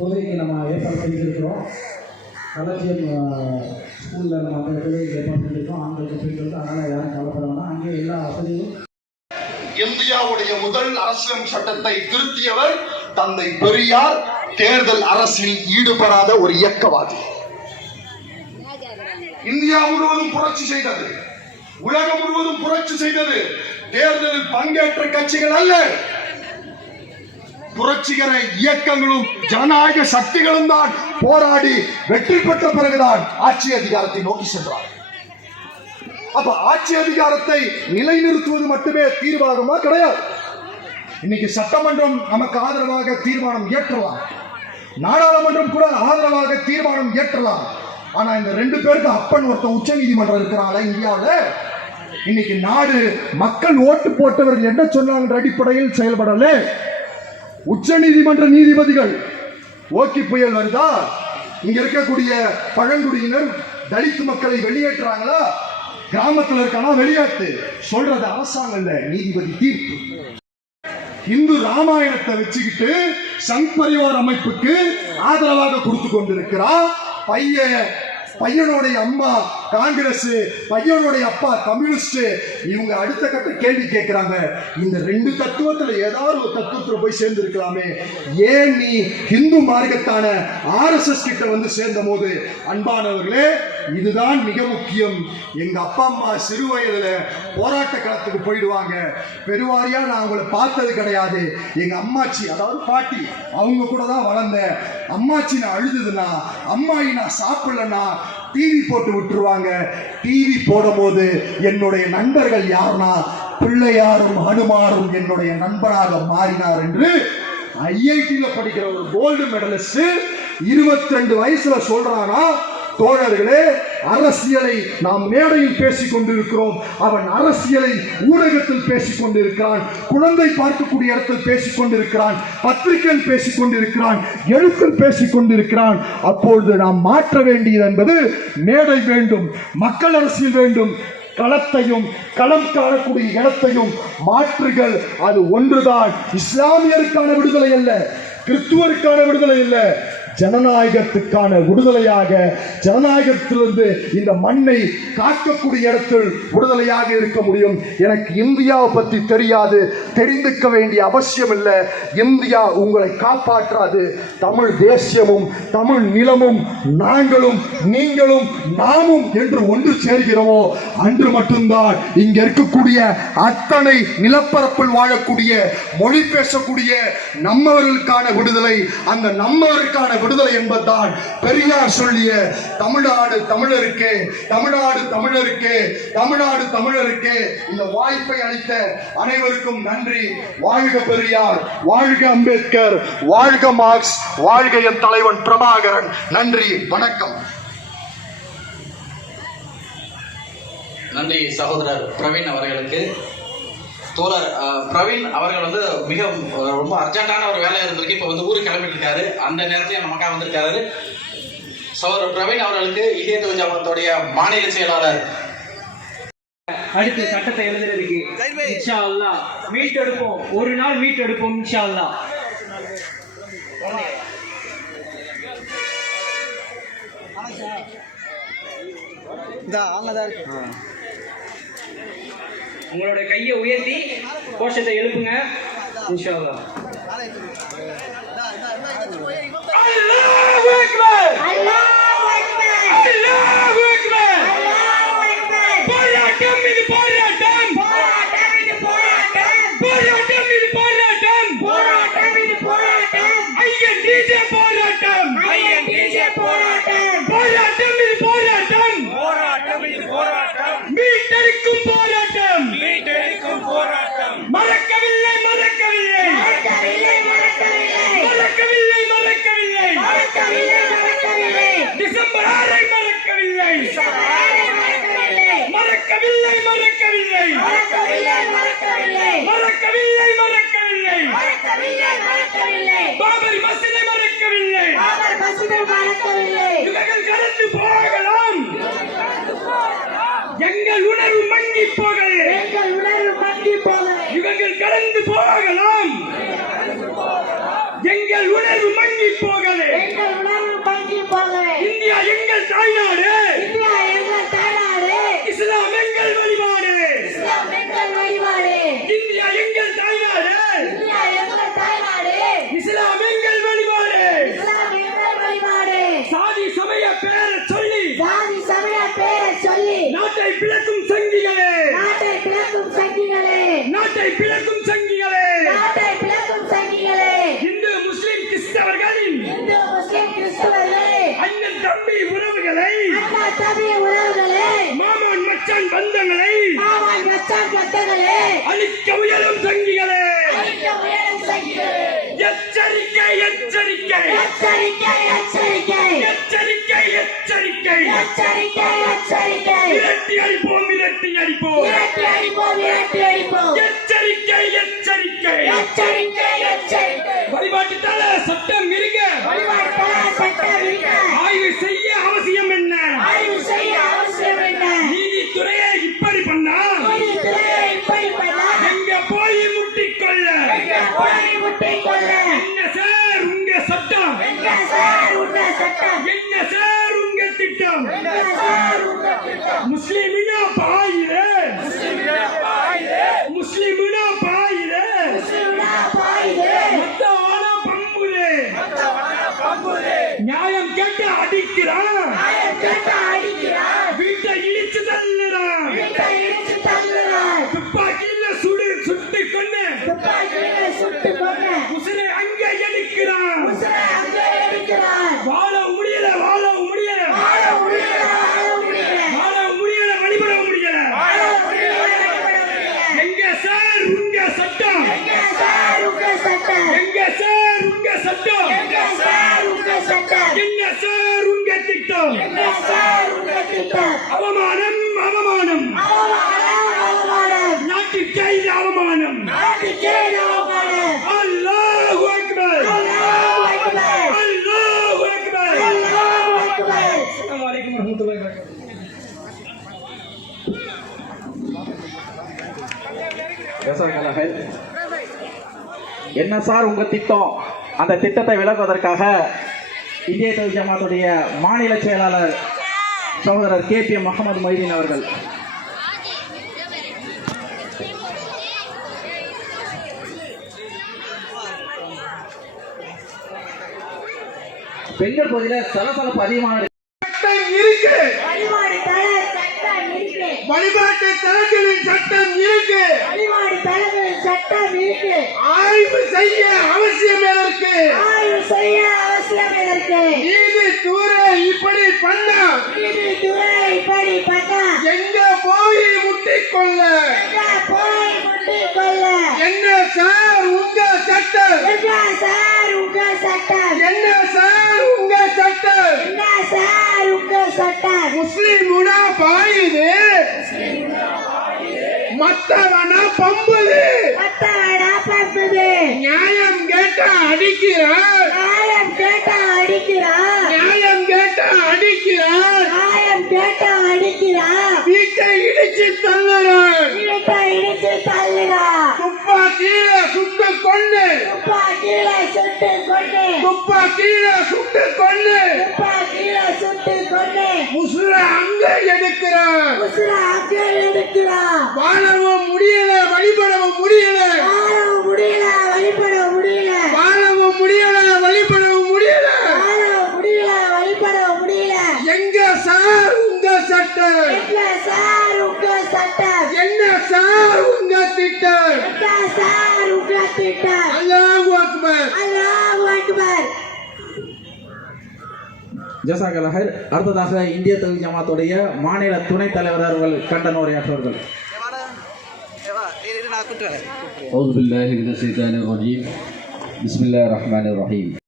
தொழுகைக்கு நம்ம ஏற்பாடு செஞ்சுருக்கிறோம். களஞ்சியம் ஸ்கூலில் நம்ம அந்த தொழுகைக்கு ஏற்பாடு செஞ்சுருக்கோம். ஆண்களுக்கு பெண்களுக்கு, அதனால் யாரும் கவலைப்பட வேண்டாம். அங்கே எல்லா வசதியும். இந்தியாவுடைய முதல் அரசியல் சட்டத்தை திருத்தியவர் தந்தை பெரியார். தேர்தல் அரசில் ஈடுபடாத ஒரு இயக்கவாதி. இந்தியா முழுவதும் புரட்சி செய்தது, உலகம் முழுவதும் புரட்சி செய்தது. தேர்தலில் பங்கேற்ற கட்சிகள் அல்ல, புரட்சிகர இயக்கங்களும் ஜனநாயக சக்திகளும் தான் போராடி வெற்றி பெற்ற பிறகுதான் ஆட்சி அதிகாரத்தை நோக்கி சென்றார். அப்ப ஆட்சி அதிகாரத்தை நிலைநிறுத்துவது மட்டுமே தீர்வாகுமா? கிடையாது. இன்னைக்கு சட்டமன்றம் நமக்கு ஆதரவாக தீர்மானம் இயற்றலாம், நாடாளுமன்றம் கூட ஆதரவாக தீர்மானம் இயற்றலாம். ஆனா இந்த ரெண்டு பேருக்கு அப்பன் ஒருத்தன் உச்ச நீதிமன்றம் இருக்கிறாங்க இந்தியாவில். இன்னைக்கு நாடு மக்கள் ஓட்டு போட்டவர்கள் என்ன சொன்னாங்க அடிப்படையில் செயல்படல. உச்ச நீதிமன்ற நீதிபதிகள் ஓக்கி புயல் வருதா, இங்க இருக்கக்கூடிய பழங்குடியினர் தலித் மக்களை வெளியேற்றுறாங்களா, கிராமத்தில் இருக்கானா வெளியேற்று சொல்றது அரசாங்கம் இல்ல, நீதிபதி தீர்ப்பு. இந்து ராமாயணத்தை வச்சுக்கிட்டு சங் பரிவார் அமைப்புக்கு ஆதரவாக கொடுத்து கொண்டிருக்கிறார். பையனுடைய அம்மா காங்கிரஸ், பையனுடைய அப்பா கம்யூனிஸ்ட். இவங்க அடுத்த கட்ட கேள்வி கேட்கிறாங்க, இந்த ரெண்டு தத்துவத்துல ஏதாவது ஒரு தத்துவத்துல போய் சேர்ந்து இருக்கலாமே, ஏன் நீ இந்து மார்க்கத்தான RSS கிட்ட வந்து சேர்ந்த போது? அன்பானவர்களே, இதுதான் மிக முக்கியம். எங்க அப்பா அம்மா சிறு வயதுல போராட்ட களத்துக்கு போயிடுவாங்க. பெருவாரியா நான் அவங்களை பார்த்தது கிடையாது. எங்க அம்மாச்சி, அதாவது பாட்டி, அவங்க கூட தான் வளர்ந்தேன். அம்மாச்சி நான் அழுதுதுன்னா, அம்மாயி நான் சாப்பிடலன்னா டிவி போட்டு விட்டுருவாங்க. டிவி போடும் போது என்னுடைய நண்பர்கள் யாருன்னா பிள்ளையாரும் ஹனுமாரும் என்னுடைய நண்பனாக மாறினார் என்று IIT படிக்கிற ஒரு கோல்டு மெடலிஸ்ட் 22 வயசுல சொல்றானா. தோழர்களே, அரசியலை நாம் மேடையில் பேசிக் கொண்டிருக்கிறோம், அவன் அரசியலை ஊடகத்தில் பேசிக் கொண்டிருக்கிறான், குழந்தை பார்க்கக்கூடிய இடத்தில் பேசிக் கொண்டிருக்கிறான், பத்திரிகையில் பேசிக் கொண்டிருக்கிறான், எழுத்தில் பேசிக் கொண்டிருக்கிறான். அப்பொழுது நாம் மாற்ற வேண்டியது என்பது மேடை வேண்டும், மக்கள் அரசியல் வேண்டும். களத்தையும் களம் காணக்கூடிய இடத்தையும் மாற்றுகள். அது ஒன்றுதான். இஸ்லாமியருக்கான விடுதலை அல்ல, கிறிஸ்துவருக்கான விடுதலை அல்ல, ஜனநாயகத்துக்கான விடுதலையாக, ஜனநாயகத்திலிருந்து இந்த மண்ணை காக்கக்கூடிய இடத்தில் விடுதலையாக இருக்க முடியும். எனக்கு இந்தியாவை பற்றி தெரியாது, தெரிந்துக்க வேண்டிய அவசியம் இல்லை. இந்தியா உங்களை காப்பாற்றாது. தமிழ் தேசியமும் தமிழ் நிலமும் நாங்களும் நீங்களும் நாமும் என்று ஒன்று சேர்கிறோமோ அன்று மட்டும்தான் இங்க இருக்கக்கூடிய அத்தனை நிலப்பரப்பில் வாழக்கூடிய மொழி பேசக்கூடிய நம்மவர்களுக்கான விடுதலை. அந்த நம்மவருக்கான விடுதலை என்பதுதான் பெரியார் சொல்லிய தமிழ்நாடு தமிழருக்கு, தமிழ்நாடு தமிழருக்கு, தமிழ்நாடு தமிழருக்கு. இந்த வாய்ப்பை அளித்த அனைவருக்கும் நன்றி. வாழ்க பெரியார், வாழ்க அம்பேத்கர், வாழ்க மார்க்ஸ், வாழ்க என் தலைவன் பிரபாகரன். நன்றி, வணக்கம். நன்றி சகோதரர் பிரவீன் அவர்களுக்கு. தோழர் பிரவீன் அவர்கள் வந்து மிக ரொம்ப அர்ஜென்டான ஒரு வேலை இருந்திருக்கு. இப்போ வந்து ஊருக்கு கிளம்பிட்டு இருக்காரு. அந்த நேரத்தில் நமக்காக வந்திருக்காரு. சகோதரர் பிரவீன் அவர்களுக்கு இதய துவஜாமத்துடைய மாநில செயலாளர் அடுத்து சட்டத்தை எழுதுறதுக்கு இன்ஷா அல்லாஹ் மீட்டெடுப்போம். ஒரு நாள் மீட்டெடுப்போம் இன்ஷா அல்லாஹ். உங்களோட கையை உயர்த்தி கோஷத்தை எழுப்புங்க இன்ஷா அல்லாஹ். அல்லாஹு அக்பர், அல்லாஹு அக்பர், அல்லாஹு அக்பர், அல்லாஹு அக்பர். போராட்டம் இது போராட்டம், போராட்டம் இது போராட்டம், போராட்டம் இது போராட்டம், போராட்டம் இது போராட்டம். INTJ போராட்டம், INTJ போராட்டம், போராட்டம் இது போராட்டம், போராட்டம் இது போராட்டம். மீட்டெடுக்கும் போராட்டம், மீட்டெடுக்கும் போராட்டம். மறக்கவில்லை மறக்கவில்லை மறக்கவில்லை மறக்கவில்லை மறக்கவில்லை மறக்கவில்லை மறக்கவில்லை மறக்கவில்லை. டிசம்பர் 6 மறக்கவில்லை, மறக்கவில்லை மறக்கவில்லை மறக்கவில்லை மறக்கவில்லை மறக்கவில்லை மறக்கவில்லை மறக்கவில்லை மறக்கவில்லை. பாபர் மஸ்ஜிதை மறக்கவில்லை, பாபர் மஸ்ஜிதை மறக்கவில்லை. இவர்கள் கடந்து போகலாம், எங்கள் உணர்வு மங்கி போகல, எங்கள் உணர்வு மங்கி போகல. இவர்கள் கடந்து போகலாம். எங்கள் உணர்வு மங்கி போகவே எங்கள் உணர்வு மங்கி போகவே இந்தியா எங்கள் தாய்நாடு இந்தியா எங்கள் தாய்நாடு இஸ்லாம் எங்கள் வழிபாடு இஸ்லாம் எங்கள் வழிபாடு இந்தியா எங்கள் தாய்நாடு இந்தியா எங்கள் தாய்நாடு இஸ்லாம் எங்கள் வழிபாடு இஸ்லாம் எங்கள் வழிபாடு சாதி சமய பேரை சொல்லி ஜாதி சமய பேரை சொல்லி நாட்டை பிளக்கும் சங்கிகளே நாட்டை பிளக்கும் சங்கிகளே நாட்டை பிளக்கும் சங்கிகளே நாட்டை பிளக்கும் சங்கிகளே இந்து முஸ்லிம் கிறிஸ்தவர்களின் இந்து முஸ்லிம் கிறிஸ்தவர்களே அண்ணன் தம்பி உறவுகளை அண்ணா தம்பி உறவுகளே மாமன் மச்சான் பந்தங்களை மாமன் மச்சான் கட்டங்களே அழிக்க முயலும் சங்கிகளே அழிக்க முயலும் சங்கிகளே எச்சரிக்கை எச்சரிக்கை எச்சரிக்கை எச்சரிக்கை எச்சரிக்கை எச்சரிக்கை எச்சரிக்கை எச்சரிக்கை விரட்டி அடிப்போம் விரட்டி அடிப்போம் விரட்டி அடிப்போம் விரட்டி அடிப்போம் எச்சரிக்கை எச்சரிக்கை எச்சரிக்கை எச்சரிக்கை வழிபாட்டுத்தால சட்டம் இருக்க வழிபாட்டுல சட்டம் இருக்க ஆய்வு செய்ய அவசியம் என்ன ஆய்வு செய்ய அவசியம் என்ன நீதித்துறையை இப்படி பண்ணா நீதித்துறையை இப்படி பண்ணா எங்க போய் முட்டிக்கொள்ள எங்க போய் முட்டிக்கொள்ள என்ன சார் உங்க சட்டம் என்ன சார் உங்க சட்டம் என்ன சார் உங்க திட்டம் என்ன சார் உங்க திட்டம் முஸ்லிமினா பாயிரே முஸ்லிமினா பாயிரே முஸ்லிம்னா பாயுது மத்தவான பம்புதே நியாயம் கேட்டு அடிக்கிறான் ஆயம் கேட்ட அடிக்கிறான் வீட்டை இடிச்சு தள்ளுறான் வீட்டை இடிச்சு தள்ளுறான் துப்பாக்கியில சுட்டு கொண்டு துப்பாக்கியில சுட்டு கொண்டு உசிரை அங்க எடுக்கிறான் உசுரை அங்கே எடுக்கிறான் வாழ முடியல வாழ முடியல வாழ முடியல வாழ முடியல வாழ முடியல வழிபட முடியல வாழ முடியல வழிபட முடியல எங்க சார் உங்க சட்டம் எங்க சார் உங்க சட்டம் எங்க சார் உங்க சட்டம் எங்க சார் உங்க சட்டம் என்ன சார் உங்க திட்டம் எங்க சார் உங்க திட்டம் அவமானம் அவமானம் அவமானம் அவமானம் நாட்டுக்கே இது அவமானம் நாட்டுக்கே அவமானம் அல்லாஹு அக்பர் அல்லாஹ் அக்பர் அல்லாஹு அக்பர் அல்லாஹ் அக்பர் அஸ்ஸலாமு அலைக்கும் வரஹ்மத்துல்லாஹி வபரகாத்துஹு என்ன சார் உங்க திட்டம் அந்த திட்டத்தை விளக்குவதற்காக இந்திய தௌஹீத் ஜமாத்துடைய மாநில செயலாளர் சகோதரர் KPM முகமது மொய்தீன் அவர்கள் பெண்கள் பகுதியில் சலசலப்பு அதிகமான சட்டம் இருக்கு வழிபாடு தல சட்டம் இருக்கு வழிபாட்டு தலங்களின் சட்டம் இருக்கு வழிபாடு தலங்களில் சட்டம் இருக்கு ஆய்வு செய்ய அவசியம் எதற்கு ஆய்வு செய்ய அவசியம் எதற்கு நீதித்துறை இப்படி பண்ணா நீதித்துறை இப்படி பண்ணா எங்க போய் முட்டிக்கொள்ள எங்க போய் முட்டிக்கொள்ள என்ன சார் உங்க சட்டம் எங்க சார் உங்க சட்டம் என்ன சார் உங்க சட்டம் எங்க சார் உங்க சட்டம் முஸ்லிமுனா பாயுது மத்தவனா பம்புது மத்தவடா பம்புது நியாயம் கேட்டா அடிக்கிறான் நியாயம் கேட்டா அடிக்கிறான் நியாயம் கேட்டா அடிக்கிறான் நியாயம் கேட்டா அடிக்கிறான் வீட்டை இடிச்சு தள்ளுறான் வீட்டை இடிச்சு தள்ளுறான் துப்பாக்கியில சுட்டு கொண்டு துப்பாக்கியில சுட்டு கொண்டு துப்பாக்கியில சுட்டு கொண்டு துப்பாக்கியில சுட்டு கொண்டு உசுர அங்க எடுக்கிறான் உசுர அங்கே எடுக்கிறான் வாழவும் முடியல வழிபடவும் முடியல வாழவும் முடியல வழிபட முடியல வாழவும் முடியல வழிபடவும் முடியல வாழவும் முடியல வழிபட முடியல எங்க சார் உங்க சட்டம் எங்க சார் உங்க சட்டம் என்ன சார் உங்க திட்டம் எங்க சார் உங்க திட்டம் அல்லாஹு அக்பர் அல்லாஹ் அக்பர் ஜஸாக்கல்லாஹ் ஹைர். அடுத்ததாக இந்திய தௌஹீத் ஜமாத்துடைய மாநில துணைத் தலைவர் அவர்கள் கண்டன உரையாற்றுவார்கள். أعوذ بالله من الشيطان الرجيم بسم الله الرحمن الرحيم